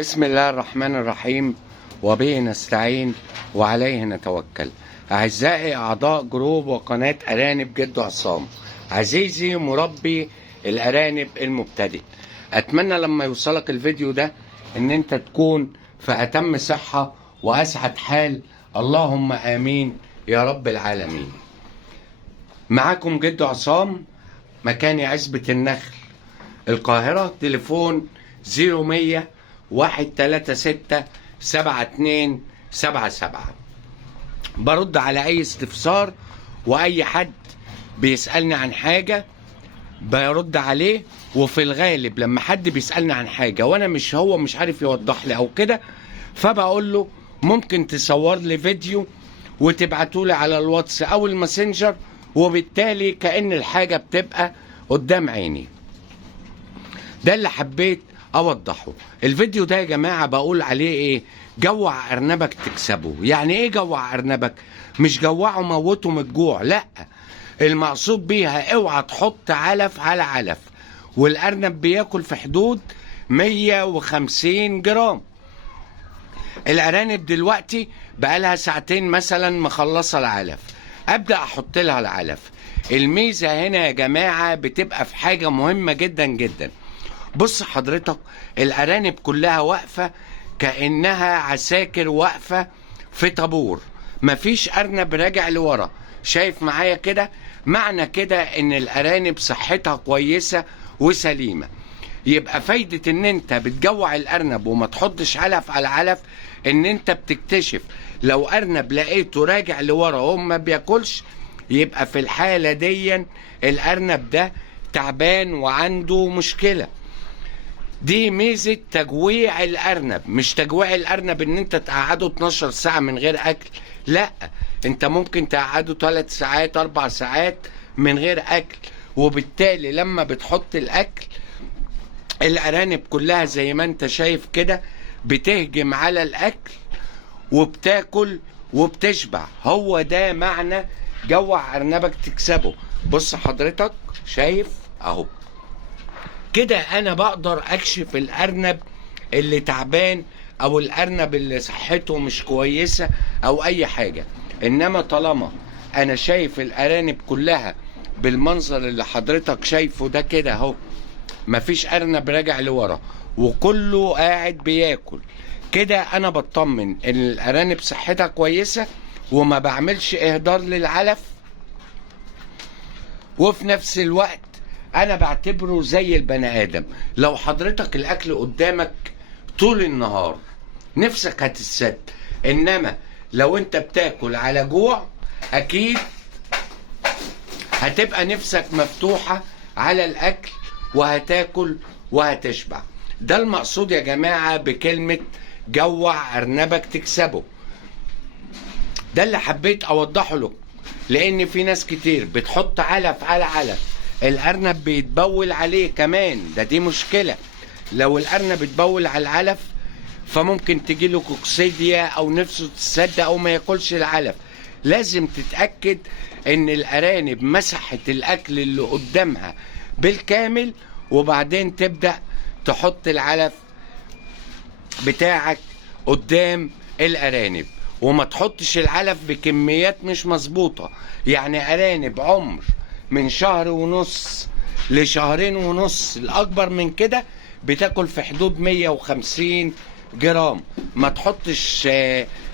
بسم الله الرحمن الرحيم، وبه نستعين وعليه نتوكل. أعزائي أعضاء جروب وقناة أرانب جد عصام، عزيزي مربي الأرانب المبتدئ، أتمنى لما يوصلك الفيديو ده إن أنت تكون في أتم صحة وأسعد حال، اللهم آمين يا رب العالمين. معاكم جد عصام، مكاني عزبة النخل، القاهرة. تليفون 0100 136 7277. برد على اي استفسار، واي حد بيسألني عن حاجة برد عليه. وفي الغالب لما حد بيسألني عن حاجة وانا مش عارف يوضح لي او كده، فبقول له ممكن تصور لي فيديو وتبعته لي على الواتس او الماسنجر، وبالتالي كأن الحاجة بتبقى قدام عيني. ده اللي حبيت اوضحه. الفيديو ده يا جماعة بقول عليه ايه؟ جوع ارنبك تكسبه. يعني ايه جوع ارنبك؟ مش جوعه موته من الجوع، لا، المقصود بيها اوعى تحط علف على علف. والارنب بياكل في حدود 150 جرام. الارانب دلوقتي بقالها ساعتين مثلا مخلصة العلف، ابدأ احط لها العلف. الميزة هنا يا جماعة بتبقى في حاجة مهمة جدا جدا. بص حضرتك، الارانب كلها واقفة كأنها عساكر واقفة في طابور، مفيش ارنب راجع لورا. شايف معايا كده؟ معنى كده ان الارانب صحتها كويسة وسليمة. يبقى فايدة ان انت بتجوع الارنب وما تحطش علف على علف، ان انت بتكتشف لو ارنب لقيته راجع لورا وهو ما بياكلش، يبقى في الحالة دي الارنب ده تعبان وعنده مشكلة. دي ميزة تجويع الأرنب. مش تجويع الأرنب إن أنت تقعده 12 ساعة من غير أكل، لا، أنت ممكن تقعده 3 ساعات 4 ساعات من غير أكل. وبالتالي لما بتحط الأكل، الأرانب كلها زي ما أنت شايف كده بتهجم على الأكل وبتاكل وبتشبع. هو ده معنى جوع أرنبك تكسبه. بص حضرتك شايف أهو كده انا بقدر اكشف الارنب اللي تعبان او الارنب اللي صحته مش كويسة او اي حاجة. انما طالما انا شايف الارانب كلها بالمنظر اللي حضرتك شايفه ده كده اهو، مفيش ارنب راجع لورا وكله قاعد بياكل، كده انا بطمن ان الارانب صحتها كويسة وما بعملش اهدار للعلف. وفي نفس الوقت انا بعتبره زي البني ادم. لو حضرتك الاكل قدامك طول النهار نفسك هتتسد، انما لو انت بتاكل على جوع اكيد هتبقى نفسك مفتوحة على الاكل وهتاكل وهتشبع. ده المقصود يا جماعة بكلمة جوع ارنبك تكسبه. ده اللي حبيت اوضحه له، لان في ناس كتير بتحط علف على علف، الارنب بيتبول عليه كمان. دي مشكلة. لو الارنب اتبول على العلف فممكن تجيله كوكسيديا او نفسه تسد او ما ياكلش العلف. لازم تتأكد ان الارانب مسحت الاكل اللي قدامها بالكامل، وبعدين تبدأ تحط العلف بتاعك قدام الارانب. وما تحطش العلف بكميات مش مظبوطة. يعني ارانب عمر من 1.5 ل2.5 شهور، الاكبر من كده بتاكل في حدود 150 جرام. ما تحطش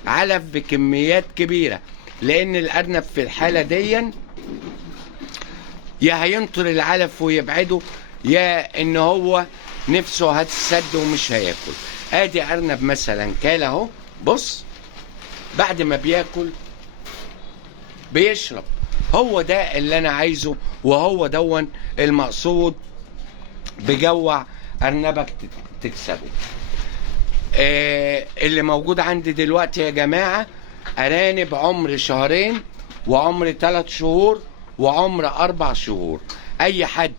علف بكميات كبيرة، لان الارنب في الحالة دي يا هينطر العلف ويبعده، يا ان هو نفسه هتسد ومش هياكل. ادي ارنب مثلا كال اهو، بص بعد ما بياكل بيشرب. هو ده اللي انا عايزه، وهو دون المقصود بجوع ارنبك تكسبه. اللي موجود عندي دلوقتي يا جماعة ارانب عمر 2 شهور وعمر 3 شهور وعمر 4 شهور. اي حد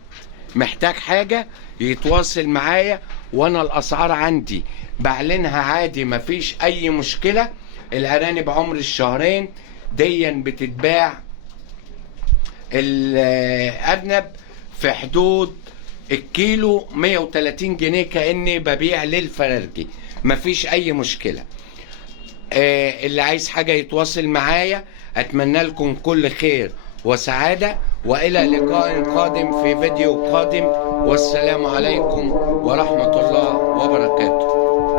محتاج حاجة يتواصل معايا، وانا الاسعار عندي بعلنها عادي، مفيش اي مشكلة. الارانب عمر 2 شهور ديا بتتباع الارنب في حدود الكيلو 130 جنيه، كأني ببيع للفرارجي. مفيش اي مشكلة. اللي عايز حاجة يتواصل معايا. اتمنى لكم كل خير وسعادة، والى لقاء قادم في فيديو قادم، والسلام عليكم ورحمة الله وبركاته.